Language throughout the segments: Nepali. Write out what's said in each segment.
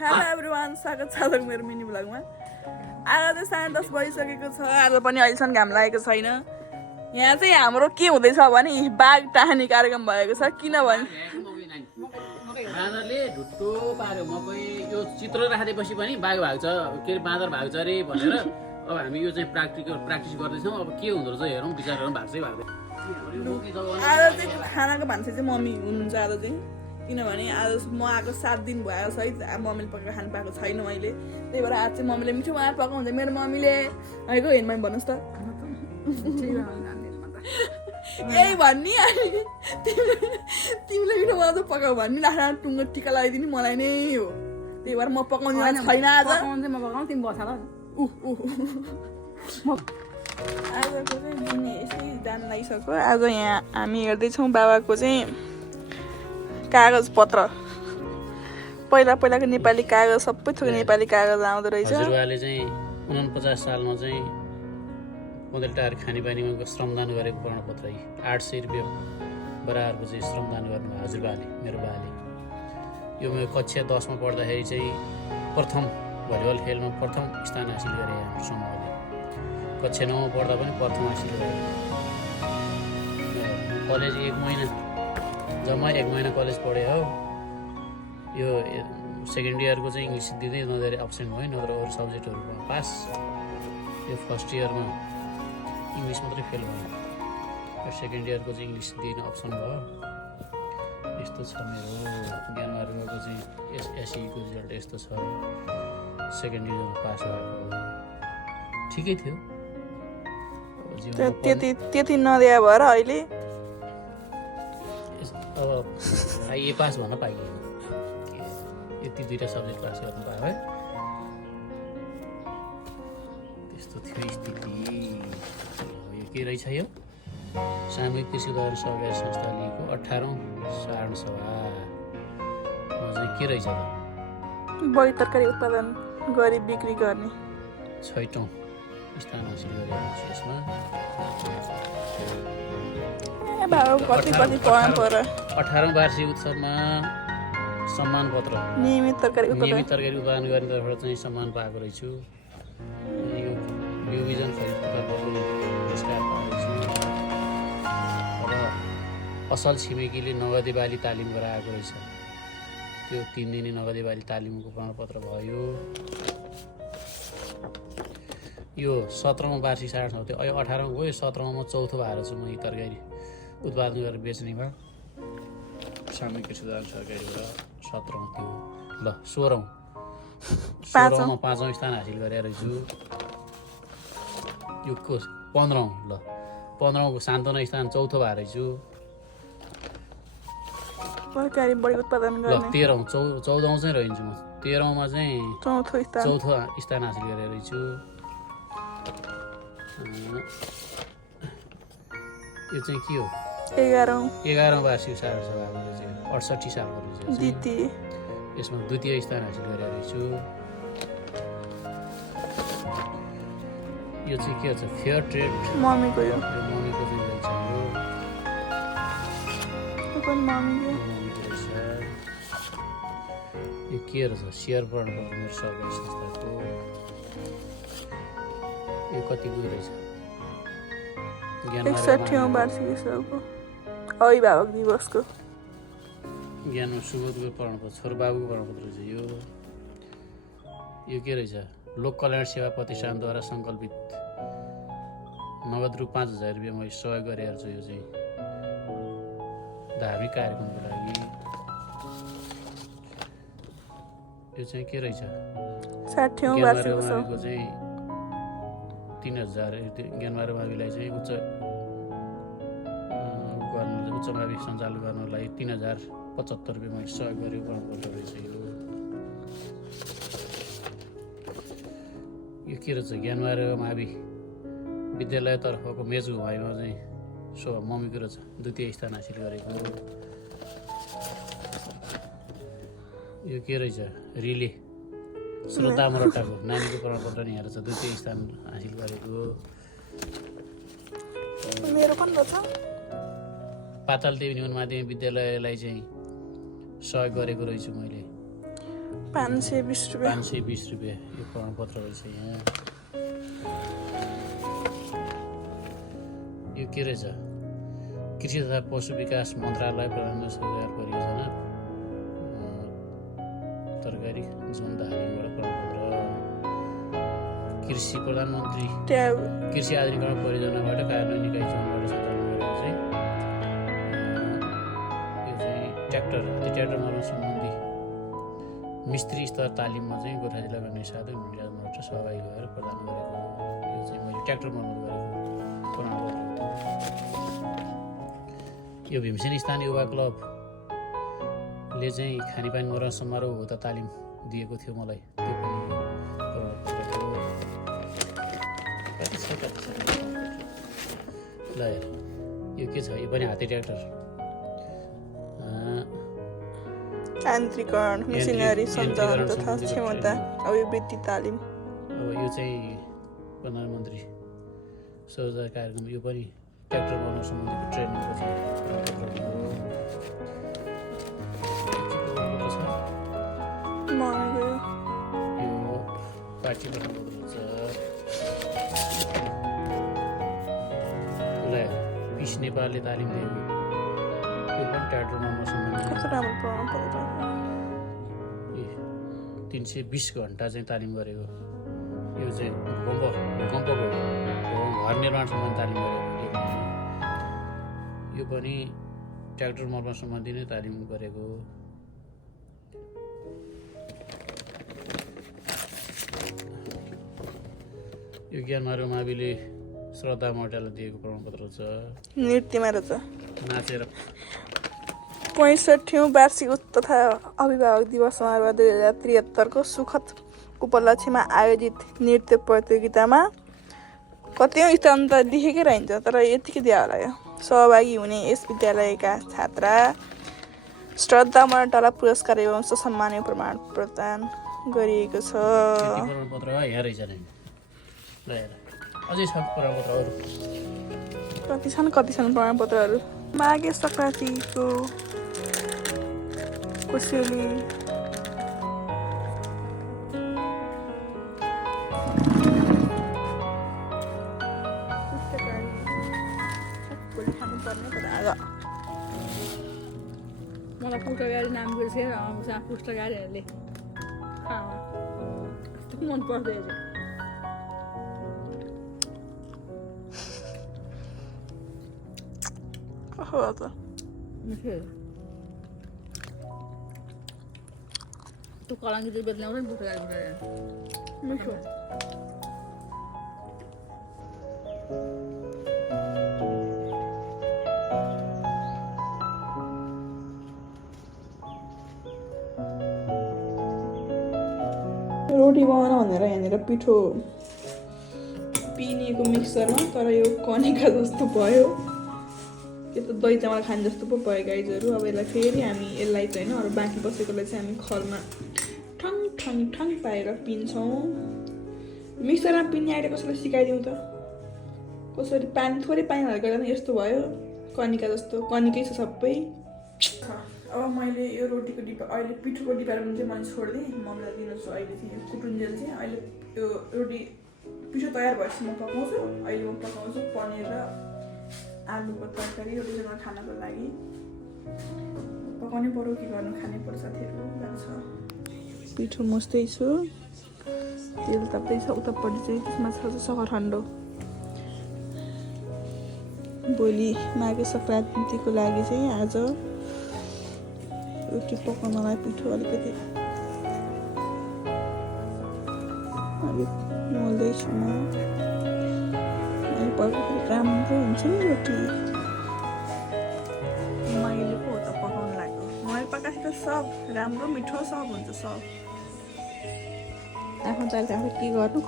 हेलो एभ्रिवान, स्वागत छ तपाईँको मेरो मिनी भ्लगमा। आज चाहिँ 10:30 बजिसकेको छ। आज पनि अहिलेसम्म घाम लागेको छैन। यहाँ चाहिँ हाम्रो के हुँदैछ भने बाघ टाँनी कार्यक्रम भएको छ। किनभने बाँदरले ढुट्टो पार्यो मकै यो चित्र राखिदिएपछि पनि बाघ भाग्छ के अरे बाँदर भाग्छ अरे भनेर अब हामी यो चाहिँ प्र्याक्टिस गर्दैछौँ। अब के हुँदो रहेछ हेरौँ, विचार गरौँ, भाग्छै भाग्दै। आज चाहिँ खानाको भान्सा चाहिँ मम्मी हुनुहुन्छ आज चाहिँ। किनभने आज म आएको 7 दिन भयो सहित मम्मीले पकाएर खानु पाएको छैन मैले। त्यही भएर आज चाहिँ मम्मीले मिठो बनाएर पकाउँछ। मेरो मम्मीले आएको हेर्नु भन्नुहोस् त यही भन्ने तिमीले मिठो बनाउँछ पकाऊ भन्ने लाखा टुङ्गो टिका लगाइदिने मलाई नै हो। त्यही भएर म पकाउँदिन छैन आज। म पकाउँ तिमी बस ल। आजको चाहिँ दिन यसै जान लागिसक्यो। आज यहाँ हामी हेर्दैछौँ बाबाको चाहिँ कागज पत्र। पहिलाको नेपाली कागज सबै थोक नेपाली कागज आउँदो रहेछ। हजुरबाले चाहिँ 49 सालमा चाहिँ कोदेलटार खानेपानीमा श्रमदान गरेको प्रमाणपत्र 800 रुपियाँ बराबरको चाहिँ श्रमदान गर्नुभयो हजुरबाले, मेरो बाले। यो मेरो कक्षा 10 मा पढ्दाखेरि चाहिँ प्रथम भलिबल खेलमा प्रथम स्थान हासिल गरे हाम्रो समूहले। कक्षा 9 मा पढ्दा पनि प्रथम हासिल गरे। कलेज 1 महिना जम्मा 1 महिना कलेज पढेँ हो। यो सेकेन्ड इयरको चाहिँ इङ्ग्लिस दिँदै नदिएर अब्सेन्ट भयो, नत्र अरू सब्जेक्टहरूमा पास। यो फर्स्ट इयरमा इङ्ग्लिस मात्रै फेल भयो। यो सेकेन्ड इयरको चाहिँ इङ्ग्लिस दिन अप्सन भयो। यस्तो छ मेरो ज्ञानमार्गको चाहिँ एसएससीको रिजल्ट यस्तो छ। सेकेन्ड इयरमा पास भएको ठिकै थियो। त्यति नदिया भएर अहिले अब ए पास भन्न पाइयो। यति 2टा सब्जेक्ट पास गर्नु पायो है। त्यस्तो थियो स्थिति। यो के रहेछ यो सामूहिक कृषि उदाहरण सहकारी संस्था लिएको 18औं साधारण सभा चाहिँ के रहेछ त? बढी तरकारी उत्पादन गरी बिक्री गर्ने 6औं स्थान हासिल गरेको छ यसमा। कति पढ्नु पर्यो। 18औं वार्षिक उत्सवमा सम्मान पत्र नियमित तरकारी उत्पादन गर्ने तर्फबाट चाहिँ सम्मान पाएको रहेछु। यो बिउबिजन खरिद पुरस्कार पाएको छु। र असल छिमेकीले नगदे बाली तालिम गराएको रहेछ। त्यो 3 दिने नगदे बाली तालिमको प्रमाणपत्र भयो। यो 17औं वार्षिक साधारण सभा थियो। अहिले 18औं गयो, 17औं मा चौथो भएर छु म। यी तरकारी उत्पादन गरेर बेच्नेमा सामूहिक कृषि उदाहरण सहकारीबाट 17औं थियो। ल 16औं मा 5औं स्थान हासिल गरेर रहेछु। यो 15औं ल 15औं को सान्तवना स्थान चौथो भएर रहेछु। तरकारी बढी उत्पादन ल गर्ने 13औं 14औं चाहिँ रहन्छु म। 13औं मा चाहिँ चौथो स्थान हासिल गरेर रहेछु। यो चाहिँ के हो? 11औं वार्षिक साधारण सभाको चाहिँ 68 सालको रहेछ। द्वितीय यसमा द्वितीय स्थान हासिल गरेर रहेछु। यो चाहिँ के छ? फेयर ट्रेड मम्मीको यो मम्मीको चाहिँ रहेछ। मम्मीको रहेछ। यो के रहेछ? सेयर प्रमाणपत्र मेरो सहकारी संस्थाको। यो कतिको रहेछ? 61औं वार्षिक उत्सवको अभिभावक दिवसको ज्ञानमा सुबोधको प्रमाणपत्र, छोरो बाबुको प्रमाणपत्र रहेछ। यो के रहेछ? लोक कल्याण सेवा प्रतिष्ठानद्वारा सङ्कल्पित नगद रु 5000 रुपियाँ मैले सहयोग गरेर छु। यो चाहिँ धार्मिक कार्यक्रमको लागि। यो चाहिँ के रहेछ? 60औं वार्षिक उत्सवको चाहिँ 3000 ज्ञानमार्ग माविलाई चाहिँ उच्च मावि सञ्चालन गर्नलाई 3075 रुपियाँ मैले सहयोग गरेको प्रमाणपत्र रहेछ। यो के रहेछ? ज्ञानमार्ग मावि विद्यालयतर्फको मेच घुमाइमा चाहिँ मम्मीको रहेछ। द्वितीय स्थान हासिल गरेको। यो के रहेछ? रिले श्रोता मरट्टाको नानीको प्रमाणपत्र नि हेरेछ। द्वितीय स्थान हासिल गरेको। मेरो पनि रहेछ। पाताल देवी निमन माध्यमिक विद्यालयलाई चाहिँ सहयोग गरेको रहेछु मैले। 520 रुपियाँ 520 रुपियाँ यो प्रमाणपत्र रहेछ यहाँ। यो के रहेछ? कृषि तथा पशु विकास मन्त्रालय प्रधानमन्त्री सरकार परियोजना तरकारी जनधारीबाट प्रमाणपत्र। कृषि प्रधानमन्त्री ट्याब कृषि आधुनिकीकरण परियोजनाबाट कार्यान्वयन निकाय जोनबाट सञ्चालन गरेको चाहिँ यो चाहिँ ट्र्याक्टर मर्मत सम्बन्धी मिस्त्री स्तर तालिममा चाहिँ गोर्खा जिल्लाका निषाधक निर्यातबाट सहभागी भएर प्रदान गरेको। यो चाहिँ मैले ट्र्याक्टर मर्मत गरेको प्रमाणपत्र। यो भीमसेन स्थानीय युवा क्लबले चाहिँ खानेपानी मर्मत समारोह हो त तालिम दिएको थियो मलाई, त्यो पनि प्रमाणपत्रको ल हेर यो के छ? यो पनि हाते ट्र्याक्टर यान्त्रिकरण मेसिनरी सञ्चालन तथा क्षमता अभिवृद्धि तालिम। अब यो चाहिँ प्रधानमन्त्री स्वरोजगार कार्यक्रम, यो पनि ट्र्याक्टर बनाउन सम्बन्धीको ट्रेनिङको चाहिँ महँगो यो पार्टी प्रमाणपत्र छ। उसलाई पिस नेपालले तालिम दिएको, यो पनि ट्र्याक्टर बनाउन सम्बन्धी कस्तो राम्रो प्रमाणपत्र। 320 घन्टा चाहिँ तालिम गरेको। यो चाहिँ भूकम्पको घर निर्माण सम्बन्धी तालिम गरेको। यो पनि ट्र्याक्टर मर्मत सम्बन्धी नै तालिम गरेको। यो ज्ञानमार्ग माविले श्रद्धा मौर्यलाई दिएको प्रमाणपत्र छ। नृत्यमा रहेछ। नाचेर 65औं वार्षिक तथा अभिभावक दिवस समारोह 2073 को सुखद उपलक्ष्यमा आयोजित नृत्य प्रतियोगितामा कतिौं स्थान त लेखेकै रहन्छ, तर यतिकै दिया होला। यो सहभागी हुने यस विद्यालयका छात्रा श्रद्धा मौर्यलाई पुरस्कार एवं सम्मानीय प्रमाण प्रदान गरिएको छ। प्रमाणपत्र यहाँ रहेछ नि। ल हेर अझै छ प्रमाणपत्रहरू। कति छन् प्रमाणपत्रहरू? माघे सङ्क्रान्तिको कोसेली मलाई पुस्तकारी नाम बिर्सेर पुस्तकारीहरूले मन पर्दैन। त्यो कलङ्की चाहिँ बेच्ने आउँछ नि पुस्तकारी मिठो। रोटी बनाउन भनेर यहाँनिर पिठो पिनेको मिक्सरमा, तर यो कनिका जस्तो भयो। यो त दही चामल खाने जस्तो पो भयो गाइजहरू। अब यसलाई फेरि हामी यसलाई चाहिँ होइन अरू बाँकी बसेकोलाई चाहिँ हामी खलमा ठङ ठङ ठङ पाएर पिन्छौँ। मिक्सरमा पिन्ने आइडिया कसैलाई सिकाइदिउँ त? कसरी पानी थोरै पानी हालेर गर्दा पनि यस्तो भयो, कनिका जस्तो। कनिकै छ सबै। अब मैले यो रोटीको डिब्बा अहिले पिठोको डिब्बामा चाहिँ मैले छोडिदिएँ। मम्मीलाई दिनु छु अहिले चाहिँ यो कुटुन्जेल चाहिँ। अहिले यो रोटी पिठो तयार भएपछि म पकाउँछु। अहिले म पकाउँछु पनिर र आलुको तरकारी रोटीसँग खानको लागि। पकाउनै पऱ्यो के गर्नु, खानै पर्छ साथीहरू जान्छ। पिठो मुस्दैछु, तेल ताप्दैछ उतापट्टि चाहिँ। त्यसमा छ सकरखण्ड। भोलि माघे सङ्क्रान्तिको लागि चाहिँ आज रोटी पकाउनलाई पिठो अलिकति अलिक मोल्दैछु म। अहिले पकाएको राम्रो हुन्छ नि रोटी। मैले पो त पकाउनु लाग्यो। मैले पकाएको त सब राम्रो मिठो सब हुन्छ सब। आफ्नो चालले आफै के गर्नु।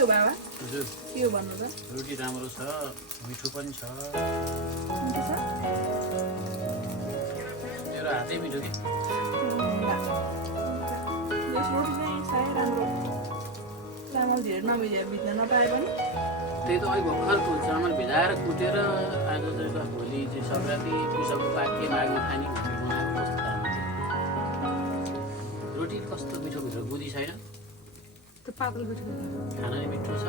हो बाबा हजुर के हो भन्नु त रोटी राम्रो छ मिठो पनि छ मिठो छ मेरो हातै मिठो कि यस रोटी चाहिँ साह्रै राम्रो चामल धेरै नभिजेर भिज्न नपाए पनि त्यही त अहिले भर्खर चामल भिजाएर कुटेर आज चाहिँ त भोलि चाहिँ सङ्क्रान्ति पुषको पाके माघमा खाने भनेर बनाएको कस्तो राम्रो रोटी कस्तो मिठो भित्र गुदी छैन त्यो पातलो पिठो खाना नि मिठो छ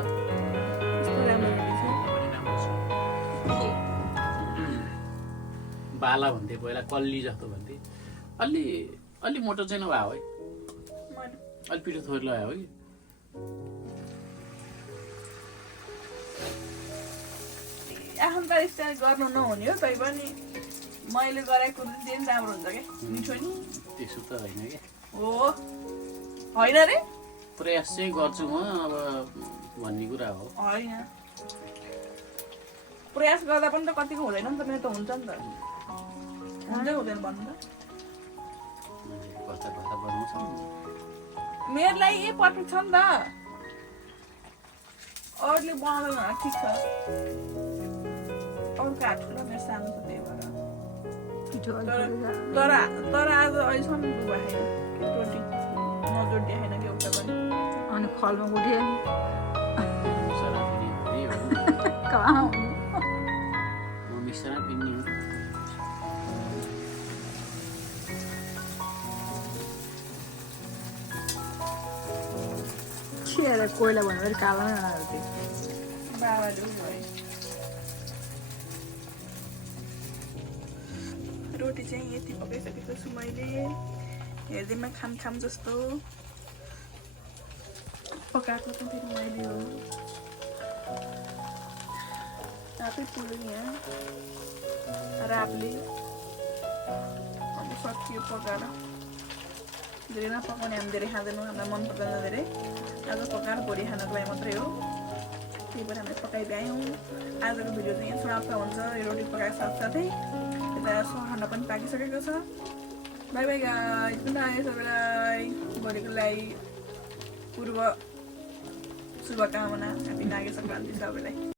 यस्तो राम्रो रोटी छ पनि राम्रो छ बाला भन्थे पहिला कल्ली जस्तो भन्थे अलि अलि मोटो चाहिँ नभए है अलि पिठो थोरै लगायो है आफन्त स्टाइल गर्नु नहुने हो तै पनि मैले गराएको कुरो चाहिँ राम्रो हुन्छ क्या मिठो नि त्यसो त होइन क्या हो होइन रे प्रयास चाहिँ गर्छु म अब भन्ने कुरा हो होइन प्रयास गर्दा पनि त कतिको हुँदैन नि त मेरो त हुन्छ नि त हुन्छ हुँदैन भन्नु त कस्ता कस्ता बनाउँछ मेरो लागि यही पर्फेक्ट छ नि त अरूले बनाउँदैन भने ठिक छ अरूको हात ठुलो मेरो सानो छ त्यही भएर पिठो तर आज अहिलेसम्म डुबा छैन रोटी नजोडिया छैन कि एउटा पनि अनि खलमा उठ्यो मिक्सरमा पिन्ने हो कहाँ म मिक्सरमा पिन्ने हो के कोइला भनेर कालोमै हाल्थ्यो बाबाले उयो है रोटी चाहिँ यति पकाइसकेको छु मैले हेर्दैमा खाम जस्तो पकाएको त फेरि मैले हो रातै पुग्यो नि यहाँ रापले अब सकियो पकाएर धेरै नपकाउने हामी धेरै खाँदैनौँ हामीलाई मन पर्दैन धेरै आज पकाएर भोलि खानको लागि मात्रै हो त्यही भएर हामीले पकाइदियौँ आजको भिडियो चाहिँ यहाँ समाप्त हुन्छ यो रोटी पकाएको साथसाथै यता खाना पनि पाकिसकेको छ by by guys good night सबैलाई भोलिको लागि पूर्व शुभकामना ह्याप्पी माघे सङ्क्रान्ति सबैलाई